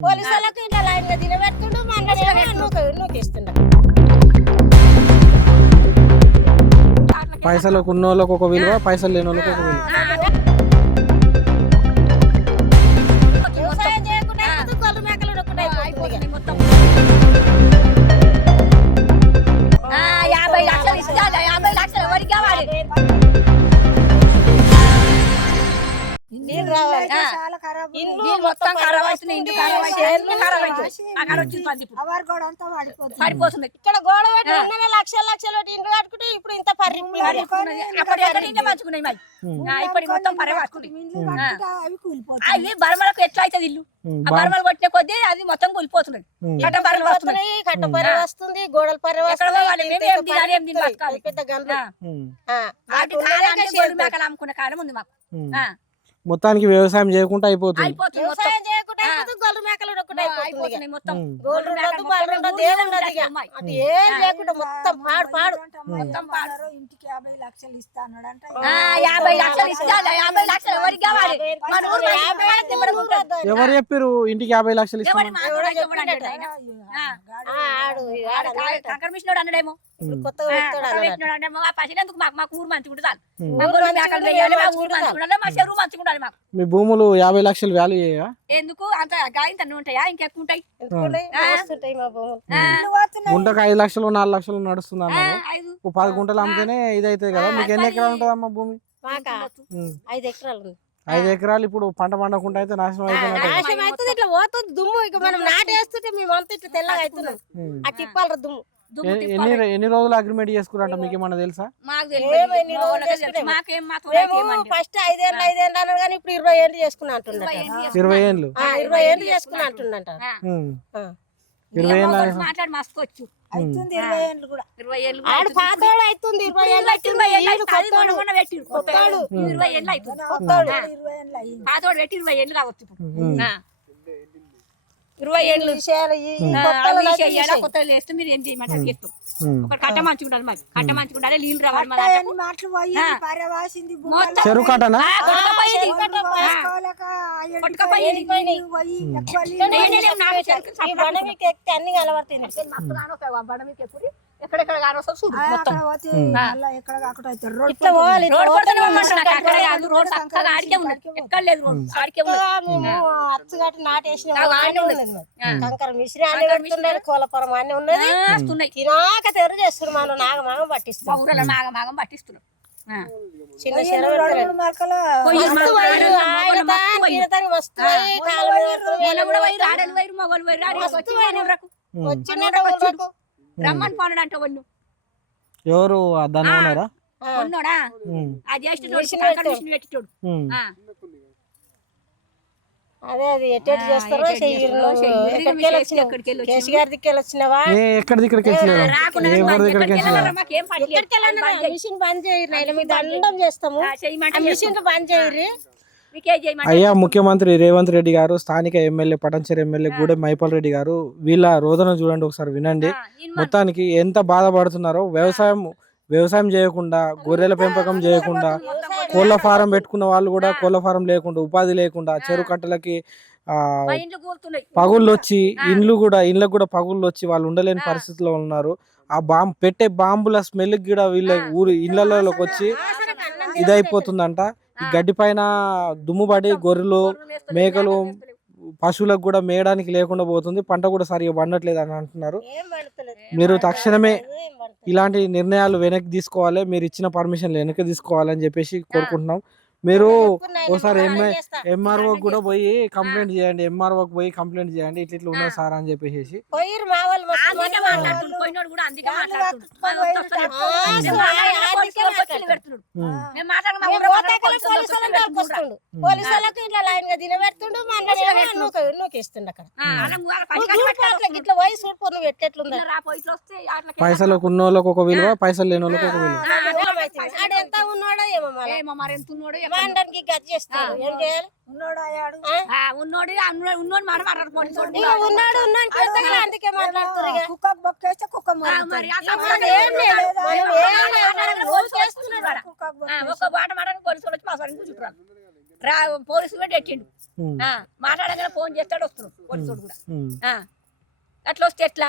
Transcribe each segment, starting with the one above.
Police వాళ్ళకి ఇట్లా లైన్గా తినబెడుతుండు మన నూక నూకిస్తుండ పైసలకు ఉన్న వాళ్ళకి ఒక విలువ పైసలు లేని వాళ్ళకి ఒక విలువ. మొత్తం ఖరాబ్ అవుతుంది ఇంటి ఖరాబ్ అవుతుంది అన్ని ఖరాబ్ అవుతుంది అక్కడ వచ్చింది పది ఇప్పుడు పడిపోతుంది. ఇక్కడ గోడ పెట్టి లక్షల లక్షలు ఇంటి కట్టుకుంటే ఇప్పుడు ఇంత ఎక్కడ ఇంటే మంచుకున్నాయి మరి. మొత్తం అవి బర్మలకు ఎట్లా అవుతుంది ఇల్లు? బర్మలు కొట్టిన కొద్దీ అది మొత్తం కూలిపోతున్నది ఉమ్. కట్ట బర్మలు వస్తున్నాయి. కట్ట పర్రి వస్తుంది గోడల పర్రి వస్తుంది? పెద్ద ఉన్నదే కాలం ఉంది మాకు. మొత్తానికి వ్యవసాయం చేయకుండా అయిపోతుంది. అయిపోతుంది మొత్తం. వ్యవసాయం చేయకుండా అయిపోతుంది, గొర్రెలు మేకలు ఉండకుండా అయిపోతుంది ఇక. అయిపోతున్నాయి మొత్తం. ఉమ్. గోల్డ్ ఉండదు బాల్ ఉండదు ఏం ఉండదు ఇక. అటు ఏం లేకుండా మొత్తం పాడు పాడు. మొత్తం పాడు. ఇంటికి యాభై లక్షలు ఇస్తానంట ఆ, యాభై లక్షలు ఇస్తాను యాభై లక్షలు ఎవరికి కావాలి? మన ఊరు మనిషి యాభై కావాలి, ఎవరు చెప్పారు ఇంటికి యాభై లక్షలు ఎవరి ఇస్తామని? మాట కూడా ఎవడు అంటాడు ఆయన? ఆడు అన్నాడేమో. ఇప్పుడు కొత్తగా ఆ, అన్నాడేమో, పైసలు ఎందుకు మాకు మాకు ఊరు మంచిగా ఉంటుంది చాలు. ఉమ్. మా గొర్రెలు మంచిగా మేకలు ఉండాలి, వేయాలి, మా మంచిగా ఊరు ఉండాలి. మంచిగా ఉండాలి, మా చెరువు మంచిగా ఉండాలి మాకు. మీ భూములు యాభై లక్షలు వాల్యూ చేయవా? ఎందుకు? అంత గాయంత ఉంటాయా? ఇంకెక్కువ ఉంటాయి? ఎందుకుంటాయి? వస్తుంటాయి మా భూములు. ఆ, గుంటకు ఐదు లక్షలు నాలుగు లక్షలు నడుస్తుంది అన్నారు పది గుంటలు అమ్మితేనే ఇది అవుతుంది కదా. మీకు ఎన్ని ఎకరాలు ఉంటుంది అమ్మ భూమి. ఐదు ఎకరాలు ఉంది. ఐదు ఎకరాలు ఇప్పుడు పంట పండకుండా అయితే నాశనం నాశనం అవుతుంది ఇట్లా పోతుంది దుమ్ము. ఇక మనం నాటేస్తుంటే మేము అంతా ఇట్లా తెల్లగా అవుతున్నాం. ఆ తిప్పాలి దుమ్ము. ఎన్ని ఎన్ని రోజులు అగ్రిమెంట్ చేసుకురంట మీకు ఏమన్నా తెలుసా? ఫస్ట్ ఐదేళ్ళు ఐదేళ్ళు అన్నాడు కానీ ఇప్పుడు ఇరవై ఏళ్ళు చేసుకుని అంటుండట ఇరవై ఏళ్ళు ఆ, ఇరవై ఏళ్ళు? చేసుకుని అంటుండంట ఆ. ఉమ్. ఆ. ఇరవై ఏళ్ళు మాట్లాడి మస్తుకొచ్చు. అవుతుంది ఇరవై ఏళ్ళు కూడా ఇరవై ఏళ్ళు ఆడు పాతోడు అవుతుంది ఇరవై ఏళ్ళు పెట్టి ఇరవై ఏళ్ళు అవుతుంది. అవుతుంది. అది మొన్న మొన్న పెట్టిరు. కొత్తోడు. ఇరవై ఏళ్ళు అవుతుంది కొత్తోడు ఇరవై ఏళ్ళు అయ్యింది పాతోడు పెట్టి ఇరవై ఏళ్ళు కావచ్చు ఇప్పుడు. ఉమ్. ఆ. ఇరవై ఏళ్ళు కొత్తలు వేస్తే మీరు ఏం చేయమంటారు? చేస్తాం ఉమ్. ఒక కట్ట మంచుకుంటారు మరి. కట్ట మంచుకుంటారే నీళ్ళు రావాలి చెరువు కట్టనా? అన్ని కలబడుతుంది ఎక్కడెక్కడ చూడు మొత్తం. ఇట్లా పోవాలి రోడ్ కొడుతూనే. అక్కడ. కాదు రోడ్ చక్కగా ఆడికే ఉన్నది. ఎక్కడ లేదు రోడ్ ఆడికే ఉన్నది. నాటేసిన ఉన్నది. ఆ. కంకర మిశ్రీ అనే పెడుతున్నారు కోలపురం అనే ఉన్నది. వస్తున్నాయి. తినాక తెరు చేస్తారు మనం నాగమాగం పట్టిస్తాం మా ఊరలో మాగ మాగం పట్టిస్తున్నాం. చిన్న వైరు, ఆడలు, వైరు. వైరు, ఆడలు వైరు, మగవాళ్ళు వైరు, ఆడికి వచ్చి మన ఊరకు. వచ్చినట్టు ఊరకు. రమ్మని పోనడు అంటే వాళ్ళు ఎవరు దాని ఉన్నారా. ఉన్నోడా. ఆ. జ్యేష్ఠ పెట్టేటోడు. అదే అది చేస్తారో కేసు గారి వచ్చినావా ఎక్కడి వెళ్ళండి మిషన్ బంద్ చేయరు నైల మీద దండం చేస్తాము. మిషన్ బంద్ చేయరు అయ్యా ముఖ్యమంత్రి రేవంత్ రెడ్డి గారు స్థానిక ఎమ్మెల్యే పటంచెరు ఎమ్మెల్యే గూడెం మైపాల్ రెడ్డి గారు వీళ్ళ రోదన చూడండి ఒకసారి వినండి. మొత్తానికి ఎంత బాధపడుతున్నారో వ్యవసాయం వ్యవసాయం చేయకుండా గొర్రెల పెంపకం చేయకుండా కోళ్ళ ఫారం పెట్టుకున్న వాళ్ళు కూడా కోళ్ళ ఫారం లేకుండా ఉపాధి లేకుండా చెరువు కట్టలకి పగుళ్ళు వచ్చి ఇండ్లు కూడా ఇండ్లకు కూడా పగుళ్ళు వచ్చి వాళ్ళు ఉండలేని పరిస్థితిలో ఉన్నారు. ఆ బాంబు పెట్టే బాంబుల స్మెల్ కూడా వీళ్ళ ఊరు ఇళ్ళలోకి వచ్చి ఇదైపోతుందంట. ఈ గడ్డి పైన దుమ్ము పడి గొర్రెలు మేకలు పశువులకు కూడా మేయడానికి లేకుండా పోతుంది. పంట కూడా సరిగా పండట్లేదు అని అంటున్నారు. మీరు తక్షణమే. ఇలాంటి నిర్ణయాలు వెనక్కి తీసుకోవాలి. మీరు ఇచ్చిన పర్మిషన్లు వెనక్కి తీసుకోవాలని చెప్పేసి కోరుకుంటున్నాం. మీరు ఒకసారి ఎంఆర్ఓ కూడా పోయి కంప్లైంట్ చేయండి ఎంఆర్ఓకి పోయి కంప్లైంట్ చేయండి ఇట్లా ఇట్లా ఉన్నది సార్ అని చెప్పేసి పైసలకు ఉన్న వాళ్ళకి ఒక విలువ పైసలు లేని వాళ్ళకి ఒక విలువ. ఆడు ఎంత ఉన్నాడో ఏమో మళ్ళా ఏమో మరి ఎంత ఉన్నాడో ఏమో. మాండానికి గది చేస్తాడు. ఏం చేయాలి? ఉన్నోడు అయ్యాడు ఆ, ఉన్నోడు ఆ ఉన్నోడు- ఉన్నోడు మాట ఉన్నాడు. ఉన్నాడు అందుకే మాట్లాడుతున్నారు ఇక. కుక్క బొక్కేస్తే కుక్క ఆ, మరుగుతుంది. మరి అట్లా మనం కూడా ఏం లేదు. చేస్తున్నాడు మాట వచ్చి మా సరిగ్గా రా ఎట్టిండు మాట్లాడగానే ఫోన్ చేస్తాడు వస్తున్నాం పోలీసు కూడా. అట్లా వస్తే ఎట్లా.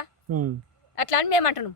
అట్లా అని మేము అంటున్నాం.